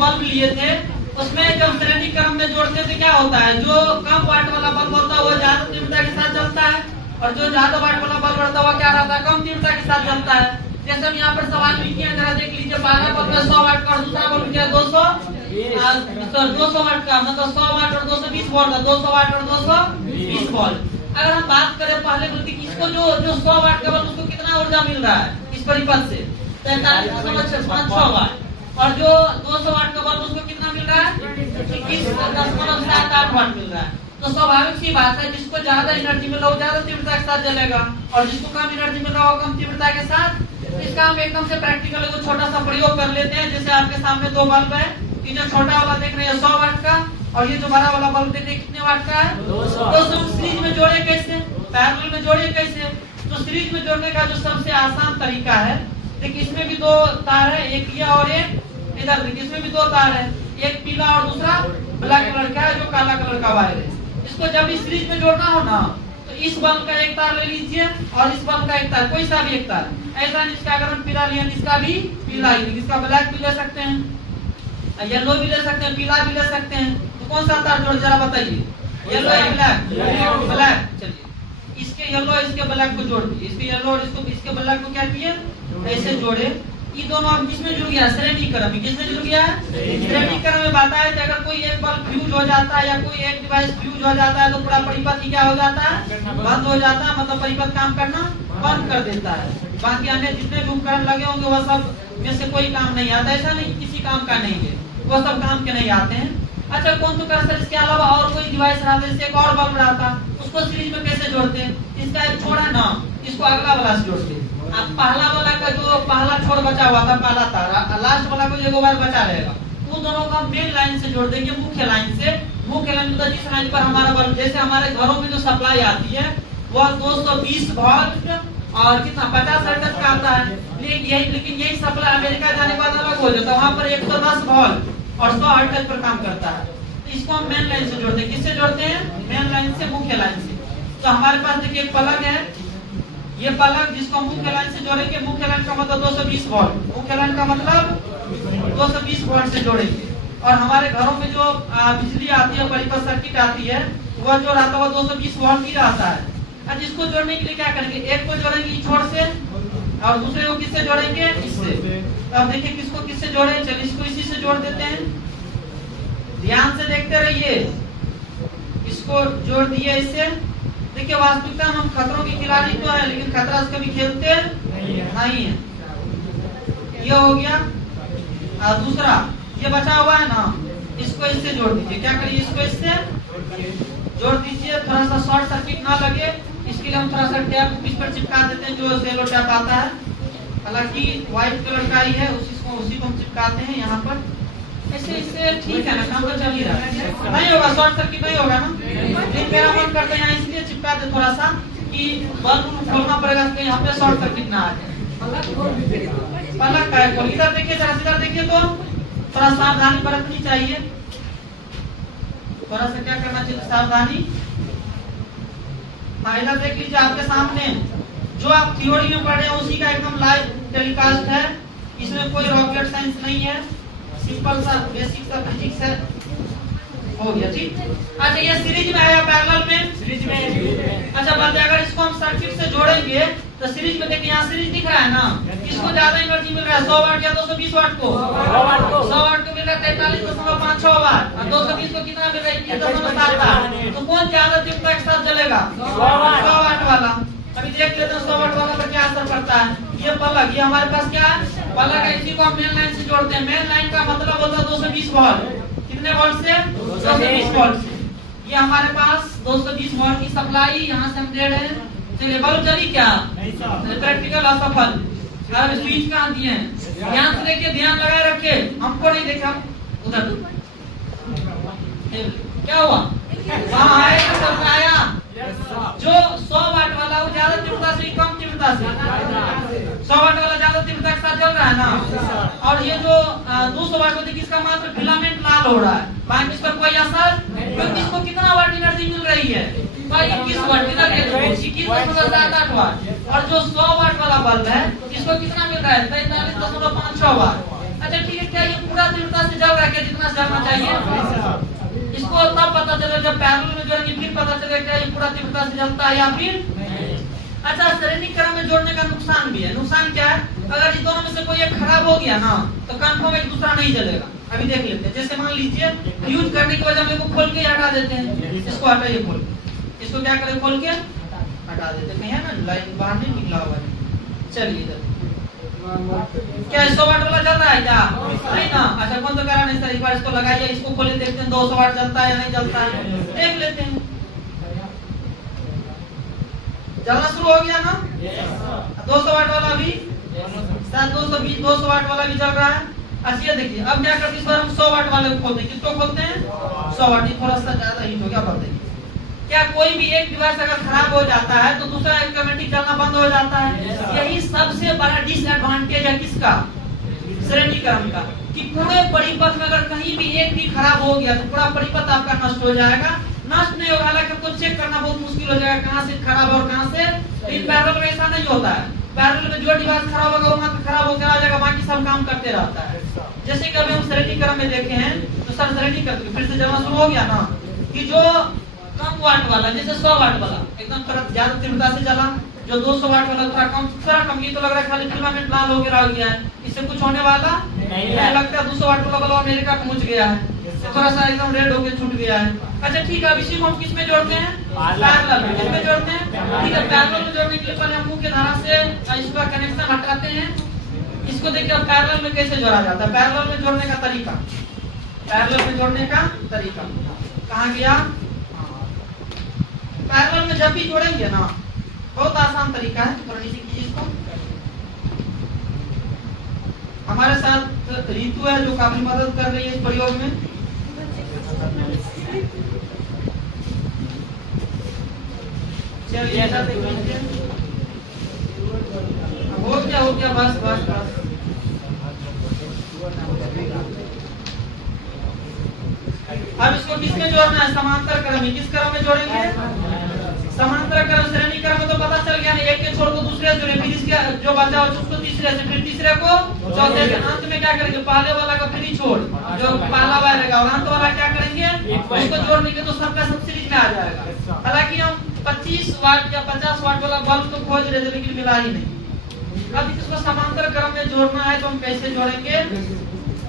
Bulb लिए थे उसमें जब श्रेणी क्रम में जोड़ते थे क्या होता है, जो कम वाट वाला बल्ब होता है वो ज्यादा तीव्रता के साथ चलता है और जो ज्यादा वाट वाला बल्ब रहता है वो क्या रहता है, कम तीव्रता के साथ चलता है। जैसे हम यहाँ पर सवाल भी किया, जरा देख लीजिए, पहला बल्ब है 100 वाट का और दूसरा बल्ब क्या 200 वाट का, मतलब 100 वाट और 220 वोल्ट, 200 वाट और 220 वोल्ट। अगर हम बात करें पहले बोलते कि इसको जो 100 वाट का बल्ब उसको कितना ऊर्जा मिल रहा है इस परिपथ से 43.56 वाट, और जो 200 वाट का बल्ब उसको कितना मिल रहा है 21.78 वाट मिल रहा है। तो स्वाभाविक सी बात है, जिसको ज्यादा एनर्जी मिल रहा है ज्यादा तीव्रता के साथ जलेगा और जिसको कम एनर्जी मिल रहा है कम तीव्रता के साथ। इसका हम एकदम से प्रैक्टिकल को छोटा सा प्रयोग कर लेते हैं। जैसे आपके सामने दो बल्ब है, ये जो छोटा वाला देख रहे हैं 100 वाट का और ये जो बड़ा वाला बल्ब देख रहे हैं कितने वाट का है 200। सीरीज में जोड़े कैसे, पैरेलल में जोड़े कैसे? तो सीरीज में जोड़ने का जो सबसे आसान तरीका है, देखिए इसमें भी दो तार है, एक ये और एक इधर, देखिए इसमें भी दो तार है, एक पीला और दूसरा ब्लैक कलर का है जो काला कलर का वायर है। इसको जब इस सीरीज में जोड़ना हो ना तो इस बल्ब का एक तार ले लीजिए और इस बल्ब का एक तार, कोई सा भी एक तार, ऐसा नहीं इसका अगर हम पीला लिया इसका भी पीला ही, इसका ब्लैक भी ले सकते हैं, येलो भी ले सकते हैं, पीला भी ले सकते हैं। तो कौन सा तार जोड़ जरा बताइए, येलो या ब्लैक? ब्लैक। चलिए इसके येलो इसके ब्लैक को जोड़ दिए, इसके येलो और इसके ब्लैक को क्या किए ऐसे जोड़े, ये दोनों अब किसमें जुड़ गया श्रेणी क्रम में, किसमें जुड़ गया श्रेणी क्रम में। बात है कि अगर कोई एक बल्ब फ्यूज हो जाता है या कोई एक डिवाइस फ्यूज हो जाता है तो पूरा परिपथ क्या हो जाता है, बंद हो जाता है, मतलब परिपथ काम करना बंद कर देता है। बाकी अन्य जितने भी उपकरण लगे होंगे वह सब में से कोई काम नहीं आता, ऐसा नहीं किसी काम का नहीं है, वो सब काम के नहीं आते हैं। अच्छा कौन तो कर सकते, इसके अलावा और कोई डिवाइस रहता है, एक और बल्ब रहता उसको सीरीज में कैसे जोड़ते हैं, इसका एक छोड़ा ना इसको अगला वाला से जोड़ते हैं। अब पहला वाला का जो पहला छोड़ बचा हुआ था पहला तार, लास्ट वाला को एक बार बचा रहेगा, उन दोनों को मेन लाइन से जोड़ देंगे, मुख्य लाइन से। मुख्य लाइन मतलब जिस लाइन पर हमारा बल्ब, जैसे हमारे घरों में जो सप्लाई आती है वह 220 वोल्ट और कितना 50 हर्ट्ज का आता है, लेकिन यही सप्लाई अमेरिका जाने के बाद अलग हो जाता है, वहाँ पर 110 वोल्ट और 100 हर्ट्ज पर काम करता है। तो इसको हम मेन लाइन से जोड़ते हैं, किससे जोड़ते हैं, मेन लाइन से, मुख्य लाइन से। तो हमारे पास देखिए एक प्लग है, ये प्लग जिसको हम मुख्य लाइन से जोड़ेंगे, मुख्य लाइन का मतलब 220 वोल्ट, मुख्य लाइन का मतलब 220 वोल्ट से जोड़ेंगे। और हमारे घरों में जो बिजली आती है, परिपथ सर्किट आती है, वह जो रहता है वो 220 वोल्ट ही रहता है। अब इसको जोड़ने के लिए क्या करेंगे, एक को जोड़ेंगे इस छोर से और दूसरे को किससे जोड़ेंगे, इससे। अब देखिए किसको किससे जोड़े, चलिए इसको इसी से जोड़ देते हैं, ध्यान से देखते रहिए। इसको जोड़ दिए इससे। देखिए वास्तविकता हम खतरों के खिलाड़ी तो है लेकिन खतरा से कभी खेलते नहीं है। ये हो गया। और दूसरा ये बचा हुआ है ना, इसको इससे जोड़ दीजिए। क्या करिए, इसको इससे जोड़ दीजिए, थोड़ा सा शॉर्ट सर्किट ना लगे इसके लिए हम थोड़ा सा टैप इस पर चिपका देते हैं, जो सेलो टैप आता है, हालांकि व्हाइट कलर का ही है, उसी को हम चिपकाते हैं यहाँ पर। ऐसे इससे ठीक है ना, काम तो चल ही रहा है, नहीं होगा शॉर्ट सर्किट नहीं होगा ना। लेकिन मेरा मन करते हैं इसलिए चिपका दे थोड़ा सा कि बल्ब खोलना पड़ेगा कि यहाँ पे शॉर्ट सर्किट ना आ जाए। पलक का है, इधर देखिए, जरा इधर देखिए, तो थोड़ा सावधानी बरतनी चाहिए, थोड़ा सा क्या करना चाहिए, सावधानी। हाँ इधर देख लीजिए, आपके सामने जो आप थ्योरी में पढ़ रहे हैं उसी का एकदम लाइव टेलीकास्ट है, इसमें कोई रॉकेट साइंस नहीं है, सिंपल सा बेसिक सा फिजिक्स है, हो गया ठीक। अच्छा ये सीरीज में है या पैरेलल में, सीरीज में। अच्छा बात है, अगर इसको हम सर्किट से जोड़ेंगे तो सीरीज में देखिए यहाँ सीरीज दिख रहा है ना, किसको ज्यादा एनर्जी मिल रहा है, 100 वाट या 220 वाट को, 100 वाट को मिल रहा है 43.56 वाट और 220 को कितना मिल रहा है 21.78। तो कौन ज्यादा तीव्रता के साथ चलेगा, 100 वाट वाला। अभी देख लेते हैं 100 वाट वाला पर क्या असर पड़ता है। ये प्लग, ये हमारे पास क्या है, प्लग है, इसी को हम मेन लाइन से जोड़ते हैं। मेन लाइन का मतलब होता है 220 वोल्ट, कितने वोल्ट से, 220 वोल्ट से। ये हमारे पास 220 वोल्ट की सप्लाई यहाँ से हम दे रहे हैं। चलिए बल्ब जली क्या, प्रैक्टिकल असफल। अब स्विच कहाँ दिए हैं, ध्यान से देखिए, ध्यान लगाए रखिए, हमको नहीं देखा उधर क्या हुआ, वहाँ आया जो 100 वाट वाला वो ज्यादा तीव्रता से कम तीव्रता से, 100 वाट वाला ज्यादा तीव्रता के साथ चल रहा है ना, और ये जो 200 वाट वाला किसका मात्र फिलामेंट लाल हो रहा है, बाकी इस पर कोई असर, क्योंकि इसको कितना वाट एनर्जी मिल रही है, 21 वाट, 21.78 वाट। और जो 100 वाट वाला बल्ब है इसको कितना मिल रहा है, 43.56 वाट। अच्छा ठीक है, क्या ये पूरा तीव्रता से जल रहा है, चलना चाहिए। इसको तब पता चलेगा जब पैरेलल में जोड़ेंगे, फिर पता चलेगा ये पूरा तीव्रता से चलता है या फिर। अच्छा, श्रेणी क्रम में जोड़ने का नुकसान भी है। नुकसान क्या है? अगर इस दोनों में से कोई एक खराब हो गया ना तो कंफर्म एक दूसरा नहीं चलेगा। अभी देख लेते हैं। जैसे मान लीजिए यूज करने की वजह हम इसको खोल के हटा देते हैं। इसको हटाइए खोल के, इसको क्या करें खोल के हटा देते हैं। है ना लाइन बाहर नहीं निकला हुआ है। चलिए इधर क्या 100 वाट वाला चल रहा है क्या? नहीं ना। अच्छा कौन तो करा नहीं सर, एक बार इसको लगाइए, इसको खोले देखते हैं 200 वाट चलता है या नहीं चलता है, देख लेते हैं। चलना शुरू हो गया ना। 200 वाट वाला भी शायद 220 200 वाट वाला भी चल रहा है। अच्छा ये देखिए अब क्या करते हैं, इस बार हम 100 वाट वाले को खोलते हैं। किसको खोलते हैं? 100 वाट। थोड़ा सा ज्यादा हीट हो गया, बताइए क्या कोई भी एक डिवाइस अगर खराब हो जाता है तो दूसरा ऑटोमेटिक चलना बंद हो जाता है? यही सबसे बड़ा डिसएडवांटेज है किसका? श्रेणी क्रम का। कि पूरे परिपथ में अगर कहीं भी एक भी खराब हो गया तो पूरा परिपथ आपका नष्ट हो जाएगा। नष्ट नहीं होगा, हालांकि आपको चेक करना बहुत मुश्किल हो जाएगा कहां से खराब और कहां से। इन पैरेलल में ऐसा नहीं होता है। पैरेलल में जो डिवाइस खराब होगा वहां खराब होकर आ जाएगा, बाकी सब काम करते रहता है। जैसे कि अभी हम श्रेणी क्रम में देखे हैं तो सर श्रेणी क्रम फिर से चलना शुरू हो गया ना। कि जो कम वाट वाला जैसे 100 वाट वाला एकदम थोड़ा ज्यादा तीव्रता से चला, जो 200 वाट वाला थोड़ा कम। ये तो लग रहा है खाली फिलामेंट लाल हो गया है, इससे कुछ होने वाला नहीं लगता है। 200 वाट वाला अमेरिका पहुंच गया है, थोड़ा सा एकदम रेड होके छूट गया है। अच्छा ठीक है, अब इसी को हम किस में जोड़ते हैं? पैरेलल में। किसमें जोड़ते हैं? ठीक है, पैरेलल में जोड़ने के लिए पहले हम मुख्य धारा से इसका कनेक्शन हटाते हैं। इसको देखिए अब पैरेलल में कैसे जोड़ा जाता है। पैरेलल में जोड़ने का तरीका, पैरेलल में जोड़ने का तरीका कहाँ गया? पैरेलल में जब भी जोड़ेंगे ना बहुत आसान तरीका है। थोड़ा नीचे कीजिए इसको। हमारे साथ रीतू है जो काफी मदद कर रही है इस प्रयोग में। चलिए ऐसा देख लीजिए। हो गया बस बस बस। अब इसको किसमें जोड़ना है? समांतर क्रम में। किस क्रम में जोड़ेंगे? समांतर क्रम। श्रेणी क्रम में तो पता चल गया ना, एक के छोड़ को दूसरे जोड़े, फिर इसके जो बचा उसको तीसरे से, फिर तीसरे को चौथे से। अंत में क्या करेंगे? पहले वाला का फिर छोड़ जो पहला वाला रहेगा, और अंत वाला क्या करेंगे? उसको जोड़ने के तो सबका सब सीरीज में आ जाएगा। हालांकि हम 25 वाट या 50 वाट वाला बल्ब तो खोज रहे थे लेकिन मिला ही नहीं। अब इसको समांतर क्रम में जोड़ना है तो हम कैसे जोड़ेंगे?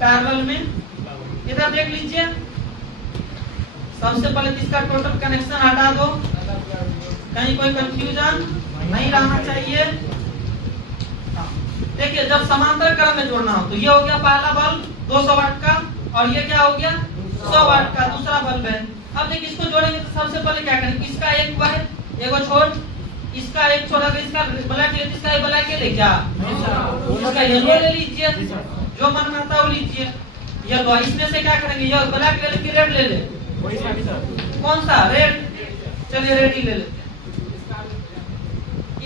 पैरेलल में। इधर देख लीजिए, सबसे पहले इसका टोटल कनेक्शन हटा दो, कहीं कोई कंफ्यूजन नहीं रहना चाहिए। देखिए जब समांतर क्रम में जोड़ना हो तो ये हो गया पहला बल्ब 200 वाट का, और ये क्या हो गया 100 वाट का दूसरा बल्ब है। अब देखिए इसको जोड़ेंगे तो सबसे पहले क्या करेंगे? इसका एक वायर एगो छोड़, इसका एक छोड़, अगर इसका ब्लैक ले इसका ब्लैक ले क्या? इसका येलो ले लीजिए, जो मन में आता है वो लीजिए। येलो इसमें से क्या करेंगे? ये ब्लैक ले लेके रेड ले ले। कौन सा? रेड। चलिए रेड ही ले लेते हैं।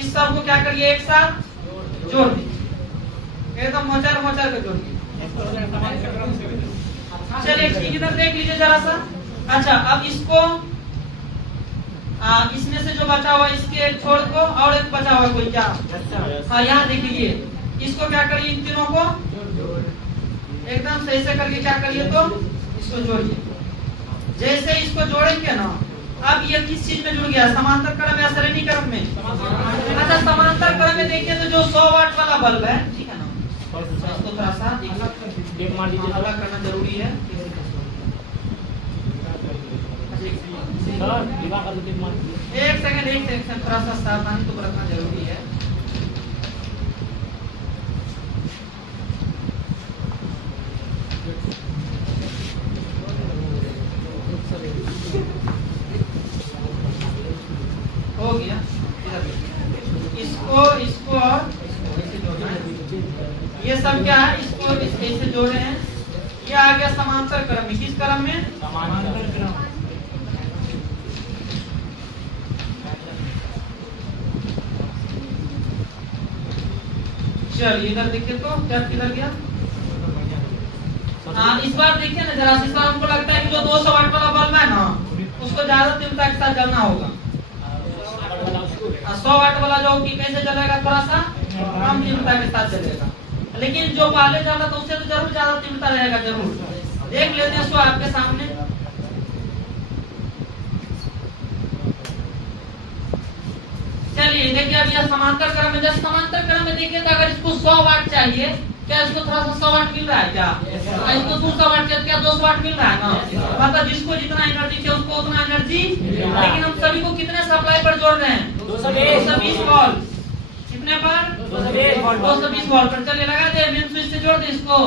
इस सब को क्या करिए? एक साथ जोड़ दीजिए, एकदम मोचर मोचर के जोड़िए। चलिए ठीक, इधर देख लीजिए जरा सा। अच्छा अब इसको इसमें से जो बचा हुआ इसके एक छोड़ को और एक बचा हुआ कोई क्या? हाँ यहाँ देखिए, इसको क्या करिए? इन तीनों को एकदम सही से करके क्या करिए? तो इसको जोड़िए। जैसे इसको जोड़ेंगे ना, अब ये किस चीज में जुड़ गया? समांतर क्रम या श्रेणी क्रम में? अच्छा समांतर क्रम में देखिए तो जो 100 वाट वाला बल्ब है, ठीक है ना, इसको थोड़ा सा अलग करना जरूरी है। एक सेकंड थोड़ा सा सावधानी तो रखना जरूरी है। हो गया। इसको और ये सब क्या है? इसको ऐसे जोड़े हैं। ये आ गया समांतर क्रम में। किस क्रम में? समांतर क्रम। चलिए इधर देखिए तो क्या किधर गया? हाँ इस बार देखिए ना जरा, इस बार हमको लगता है कि जो 200 वाट वाला बल्ब है ना उसको ज्यादा तीव्रता के साथ जलना होगा। 100 वाट वाला जो कि कैसे चलेगा? थोड़ा सा कम तीव्रता के साथ चलेगा। लेकिन जो पहले चल रहा था उससे तो जरूर ज्यादा तीव्रता रहेगा जरूर। देख लेते हैं इसको आपके सामने। चलिए देखिए, अब यह समांतर क्रम है। समांतर क्रम में देखिए, तो अगर इसको 100 वाट चाहिए, क्या इसको थोड़ा सा 100 वाट मिल रहा है क्या? इसको 200 वाट क्या 200 वाट मिल रहा है ना? मतलब जिसको जितना एनर्जी चाहिए उसको उतना एनर्जी। लेकिन हम सभी को कितने सप्लाई पर जोड़ रहे हैं? 220 वोल्ट। कितने पर? 220 वोल्ट पर। चलिए लगा दे, मेन स्विच से जोड़ दे इसको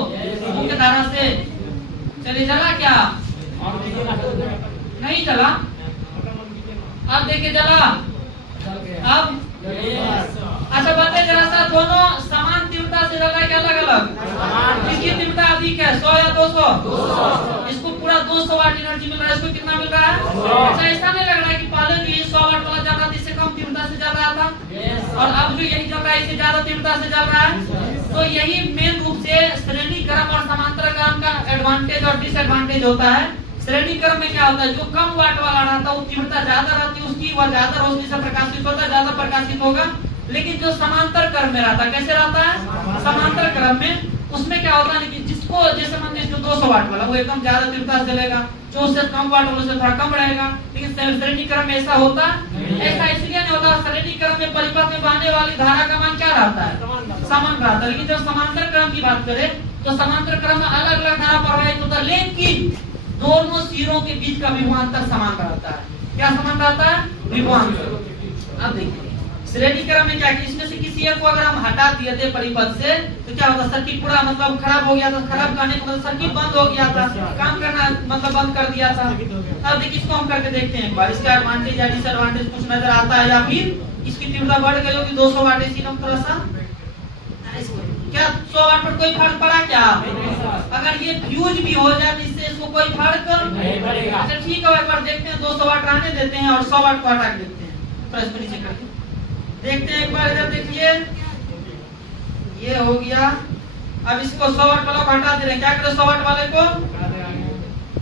मुख्य धारा से। चलिए जला क्या? नहीं जला। अब देखिए जला। अब अच्छा बताइए जरा सा, दोनों समान तीव्रता से जल रहा है क्या अलग अलग? इसकी तीव्रता अधिक है 100 या 200? इसको पूरा 200 वाट एनर्जी मिल रहा है, इसको कितना मिल रहा है? अच्छा ऐसा नहीं लग रहा है कि पहले भी 100 वाट वाला जल रहा था, इससे कम तीव्रता से जल रहा था, और अब जो यही जल रहा है इससे ज्यादा तीव्रता से जल रहा है। तो यही मेन रूप से श्रेणी क्रम और समांतर क्रम का एडवांटेज और डिसएडवांटेज होता है। श्रेणी क्रम में क्या होता है, जो कम वाट वाला रहता है वो तीव्रता ज्यादा रहती है उसकी, वह ज्यादा रोशनी से प्रकाशित होता है, ज्यादा प्रकाशित होगा। लेकिन जो समांतर क्रम में रहता है, कैसे रहता है? समांतर क्रम में उसमें क्या होता है कि जिसको जैसे मान लीजिए जो 200 वाट वाला वो एकदम ज्यादा तीव्रता से जलेगा, जो उससे कम वाट वाला से थोड़ा कम रहेगा। लेकिन श्रेणी क्रम में ऐसा होता, ऐसा इसलिए नहीं होता। श्रेणी क्रम में परिपथ में बहने वाली धारा का मान क्या रहता है? समान रहता है। लेकिन जब समांतर क्रम की बात करें तो समांतर क्रम में अलग अलग धारा प्रवाहित होता है, लेकिन दोनों सिरों के बीच का विभवांतर समान रहता है। क्या समान रहता है? विभवांतर। अब देखिए श्रेणी क्रम में क्या कि इसमें से किसी एक को अगर हम हटा दिए थे परिपथ से तो क्या होता? सर्किट पूरा मतलब खराब हो गया था। खराब करने का मतलब सर्किट बंद हो गया था, काम करना मतलब बंद कर दिया था। अब देखिए इसको हम करके देखते हैं एक बार, इसका एडवांटेज या डिसएडवांटेज कुछ नजर आता है, या फिर इसकी तीव्रता बढ़ गई होगी 200 वाट। इसी में थोड़ा सा क्या 100 वाट पर कोई फर्क पड़ा क्या? अगर ये फ्यूज भी हो जाए इससे इसको कोई फर्क नहीं पड़ेगा। अच्छा ठीक है, एक बार देखते हैं 200 वाट रहने देते हैं और 100 वाट को हटा देते हैं। तो इसको नीचे करके देखते हैं एक बार, इधर देखिए ये हो गया। अब इसको 100 वाट वाला को हटा दे रहे हैं। क्या करें 100 वाट वाले को?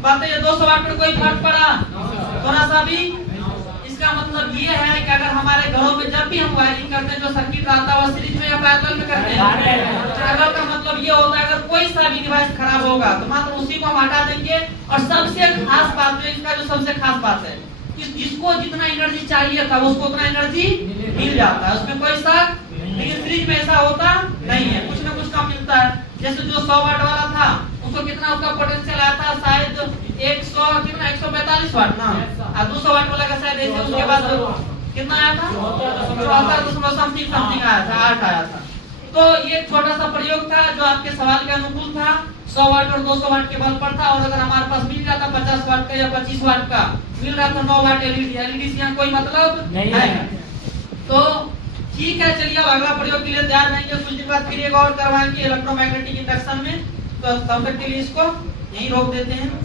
बताइए 200 वाट पर कोई फर्क पड़ा थोड़ा सा भी? इसका मतलब ये है कि अगर हमारे घरों में जब भी हम वायरिंग करते हैं जो सर्किट रहता है वो सीरीज में या पैरेलल में करते हैं। पैरेलल का मतलब ये होता है अगर कोई सा भी डिवाइस खराब होगा तो मात्र उसी को हम हटा देंगे। और सबसे खास बात जो इसका जो सबसे खास बात है कि जिसको जितना एनर्जी चाहिए था उसको उतना एनर्जी मिल जाता है, उसमें कोई शक। लेकिन फ्रिज में ऐसा होता नहीं है, कुछ ना कुछ कम मिलता है। जैसे जो 100 वाट वाला था उसको कितना उसका पोटेंशियल आया था? शायद 145 वाट ना, और 200 वाट वाला का शायद ऐसे उसके बाद कितना आया था? 74 समथिंग आया था, 8 आया था। तो ये छोटा सा प्रयोग था जो आपके सवाल के अनुकूल था। 100 वाट और 200 वाट के बल पर था, और अगर हमारे पास मिल जाता 50 वाट का या 25 वाट का मिल रहा था 9 वाट एलईडी से यहाँ कोई मतलब नहीं है। तो ठीक है, चलिए अब अगला प्रयोग के लिए तैयार रहेंगे। कुछ दिन बाद फिर एक और करवाएंगे इलेक्ट्रोमैग्नेटिक इंडक्शन में। तो तब तक के लिए इसको यहीं रोक देते हैं।